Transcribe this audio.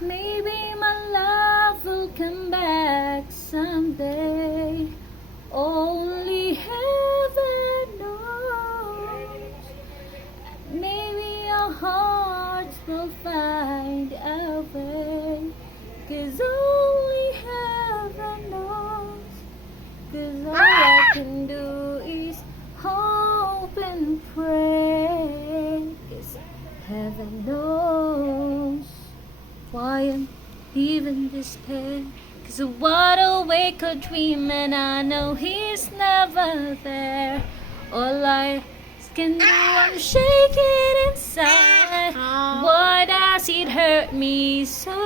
Maybe my love will come back someday. Only heaven knows. Maybe our hearts will find a way. 'Cause only heaven knows. 'Cause all I can do is hope and pray. 'Cause heaven knows why I'm even despair. 'Cause I wide awake a dream and I know he's never there. All I can do, I'm shaking inside. Why does it hurt me so?